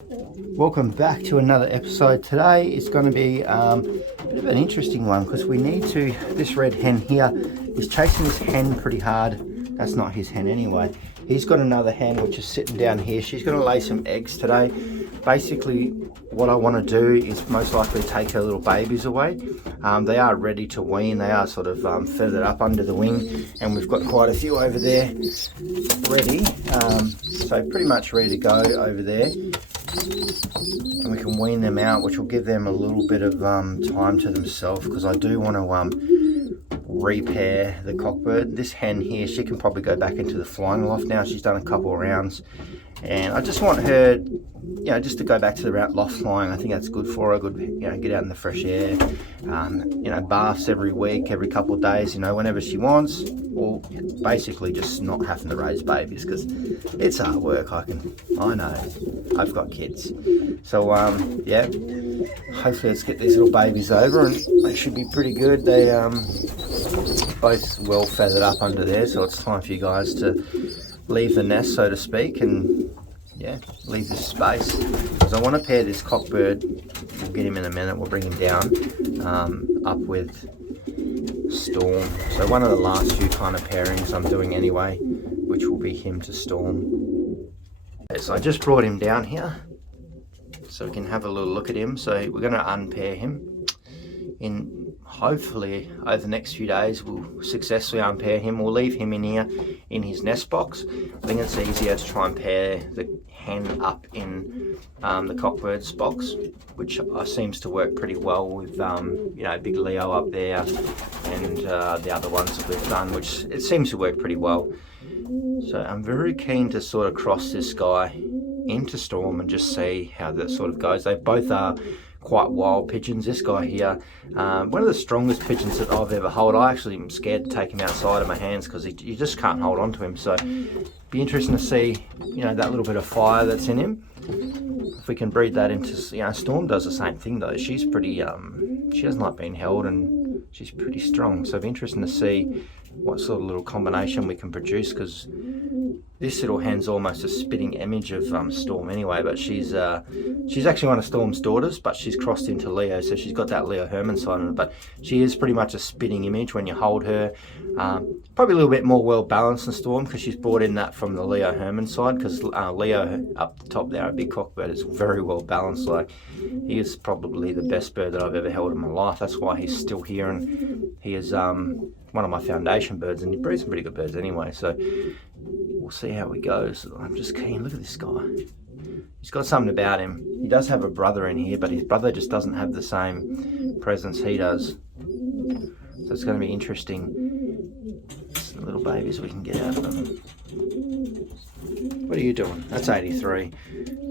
Welcome back to another episode. Today it's going to be a bit of an interesting one because we need to, this red hen here is chasing this hen pretty hard. That's not his hen anyway. He's got another hen which is sitting down here. She's going to lay some eggs today. Basically what I want to do is most likely take her little babies away. They are ready to wean. They are sort of feathered up under the wing, and we've got quite a few over there ready. So pretty much ready to go over there. And we can wean them out, which will give them a little bit of time to themselves, because I do want to repair the cockbird. This hen here, she can probably go back into the flying loft now. She's done a couple of rounds, and I just want her, you know, just to go back to the loft flying. I think that's good for her. Good, you know, get out in the fresh air. You know, baths every week, every couple of days, you know, whenever she wants, or basically just not having to raise babies, because it's hard work. I know, I've got kids. So yeah, hopefully let's get these little babies over, and they should be pretty good. They both well feathered up under there, so it's time for you guys to leave the nest, so to speak, and yeah, leave this space, because I want to pair this cockbird. We'll get him in a minute. We'll bring him down up with Storm. So one of the last few kind of pairings I'm doing anyway, which will be him to Storm. So I just brought him down here so we can have a little look at him. So we're going to unpair him. In hopefully over the next few days we'll successfully unpair him. We'll leave him in here in his nest box. I think it's easier to try and pair the hen up in the cockbird's box, which seems to work pretty well with you know, big Leo up there, and the other ones that we've done, which it seems to work pretty well. So I'm very keen to sort of cross this guy into Storm and just see how that sort of goes. They both are quite wild pigeons. This guy here, one of the strongest pigeons that I've ever held. I actually am scared to take him outside of my hands because you just can't hold on to him. So be interesting to see, you know, that little bit of fire that's in him. If we can breed that into, you know, Storm does the same thing though. She's pretty, she has not been held, and she's pretty strong. So it'll be interesting to see what sort of little combination we can produce, because this little hen's almost a spitting image of Storm anyway, but she's actually one of Storm's daughters, but she's crossed into Leo, so she's got that Leo Herman side on it, but she is pretty much a spitting image when you hold her. Probably a little bit more well balanced than Storm, because she's brought in that from the Leo Herman side, because Leo up the top there, a big cockbird, is very well balanced. Like, he is probably the best bird that I've ever held in my life. That's why he's still here, and he is one of my foundation birds, and he breeds some pretty good birds anyway. So we'll see how he goes. I'm just keen. Look at this guy. He's got something about him. He does have a brother in here, but his brother just doesn't have the same presence he does. So it's going to be interesting. Some little babies we can get out of them. What are you doing? That's 83.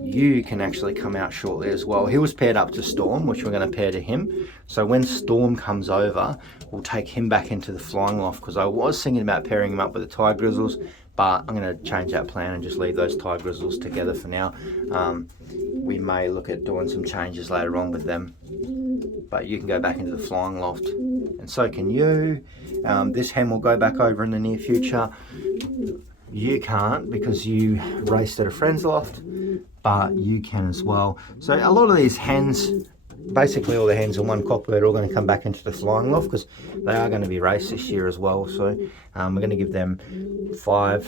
You can actually come out shortly as well. He was paired up to Storm, which we're going to pair to him. So when Storm comes over, we'll take him back into the flying loft, because I was thinking about pairing him up with the Thai grizzles, but I'm going to change that plan and just leave those Thai grizzles together for now. We may look at doing some changes later on with them, but you can go back into the flying loft, and so can you. This hen will go back over in the near future. You can't, because you raced at a friend's loft, but you can as well. So a lot of these hens, basically all the hens and one cockbird, are all going to come back into the flying loft, because they are going to be raced this year as well. So we're going to give them five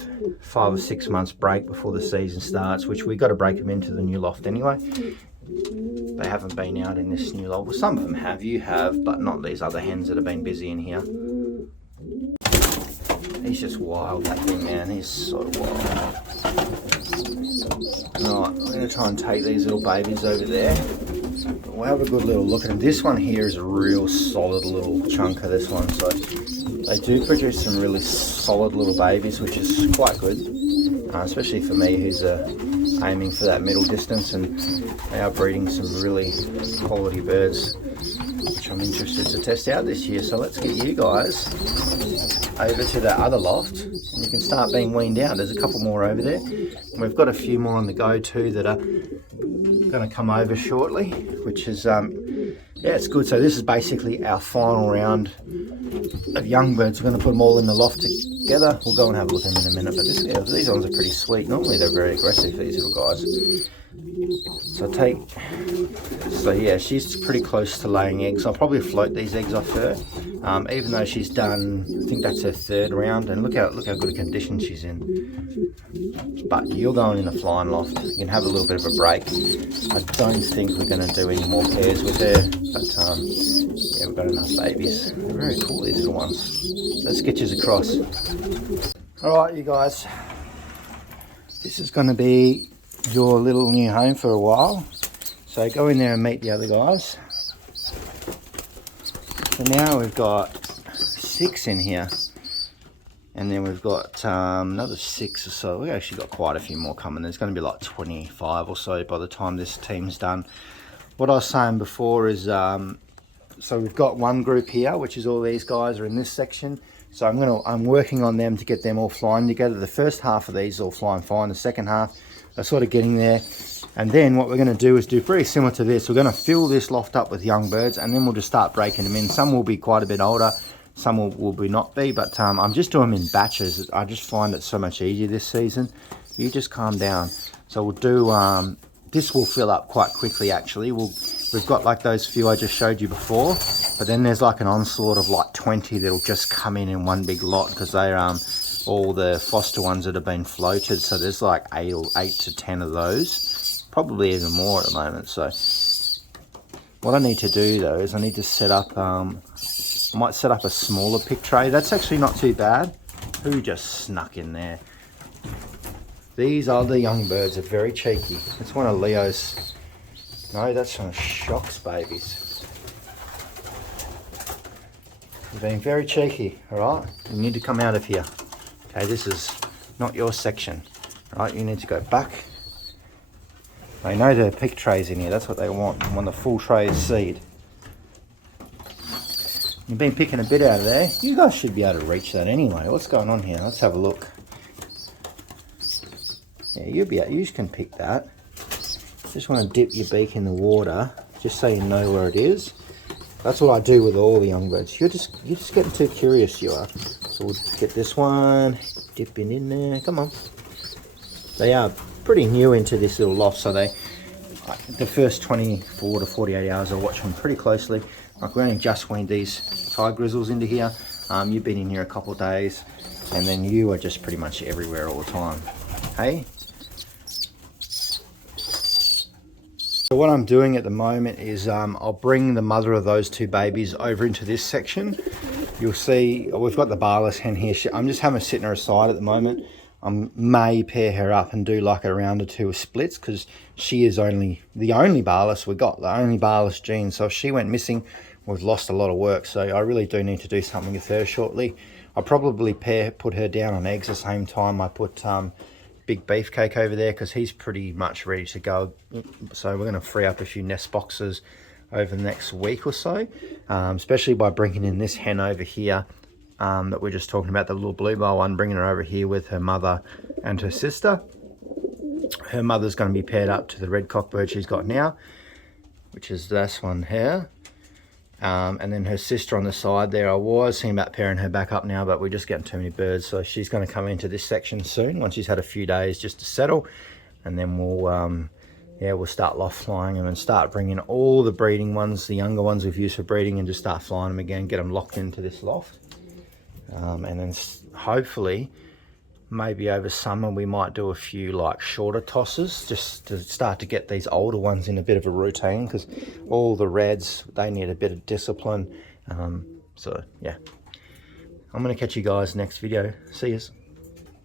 or 6 months break before the season starts, which we've got to break them into the new loft anyway. They haven't been out in this new loft. Well, some of them have, you have, but not these other hens that have been busy in here. He's just wild, that thing, man. He's so wild. Alright, we're going to try and take these little babies over there. We'll have a good little look at them. This one here is a real solid little chunk of this one. So they do produce some really solid little babies, which is quite good. Especially for me, who's aiming for that middle distance. And they are breeding some really quality birds, which I'm interested to test out this year. So let's get you guys over to that other loft, and you can start being weaned down. There's a couple more over there, and we've got a few more on the go too that are going to come over shortly, which is yeah, it's good. So this is basically our final round of young birds. We're going to put them all in the loft together. We'll go and have a look at them in a minute, but these ones are pretty sweet. Normally they're very aggressive, these little guys. So yeah, she's pretty close to laying eggs. I'll probably float these eggs off her, even though she's done, I think that's her 3rd round, and look how good a condition she's in. But you're going in a flying loft. You can have a little bit of a break. I don't think we're going to do any more pairs with her, but yeah, we've got enough babies. They're very cool, these little ones. Let's get you across. All right, you guys. This is going to be your little new home for a while. So go in there and meet the other guys. So now we've got 6 in here. And then we've got another 6 or so. We've actually got quite a few more coming. There's going to be like 25 or so by the time this team's done. What I was saying before is, so we've got one group here, which is all these guys are in this section. So I'm working on them to get them all flying together. The first half of these all flying fine. The second half are sort of getting there. And then what we're going to do is do pretty similar to this. We're going to fill this loft up with young birds, and then we'll just start breaking them in. Some will be quite a bit older. Some will be not be, but I'm just doing them in batches. I just find it so much easier this season. You just calm down. So we'll do, this will fill up quite quickly actually. We've got like those few I just showed you before, but then there's like an onslaught of like 20 that'll just come in one big lot, because they're all the foster ones that have been floated. So there's like 8 to 10 of those, probably even more at the moment. So what I need to do though is I need to set up, I might set up a smaller pick tray. That's actually not too bad. Who just snuck in there? These other young birds are very cheeky. It's one of Leo's. No, that's one of Shock's babies. They're being very cheeky, all right? You need to come out of here. Okay, this is not your section, all right? You need to go back. They know there are pick trays in here. That's what they want. They want the full tray of seed. You've been picking a bit out of there. You guys should be able to reach that anyway. What's going on here? Let's have a look. Yeah, you can pick that. Just want to dip your beak in the water, just so you know where it is. That's what I do with all the young birds. You're just getting too curious, you are. So we'll get this one, dipping in there. Come on. They are pretty new into this little loft, so the first 24 to 48 hours I watch them pretty closely. Like we only just weaned these Thai grizzles into here. You've been in here a couple of days, and then you are just pretty much everywhere all the time. Hey. So what I'm doing at the moment is I'll bring the mother of those 2 babies over into this section. You'll see we've got the barless hen here. I'm just having her sitting her aside at the moment. I may pair her up and do like a round or 2 of splits, because she is the only barless we got, the only barless gene. So if she went missing, we've lost a lot of work. So I really do need to do something with her shortly. I'll probably put her down on eggs the same time I put Big Beefcake over there, because he's pretty much ready to go. So we're going to free up a few nest boxes over the next week or so, especially by bringing in this hen over here that we're just talking about, the little bluebell one, bringing her over here with her mother and her sister. Her mother's going to be paired up to the red cockbird she's got now, which is this one here. And then her sister on the side there, I was thinking about pairing her back up now, but we're just getting too many birds. So she's going to come into this section soon, once she's had a few days just to settle. And then we'll start loft flying them and start bringing all the breeding ones, the younger ones we've used for breeding, and just start flying them again, get them locked into this loft. And then hopefully, maybe over summer, we might do a few like shorter tosses, just to start to get these older ones in a bit of a routine, because all the reds, they need a bit of discipline. So yeah, I'm going to catch you guys next video. See yous.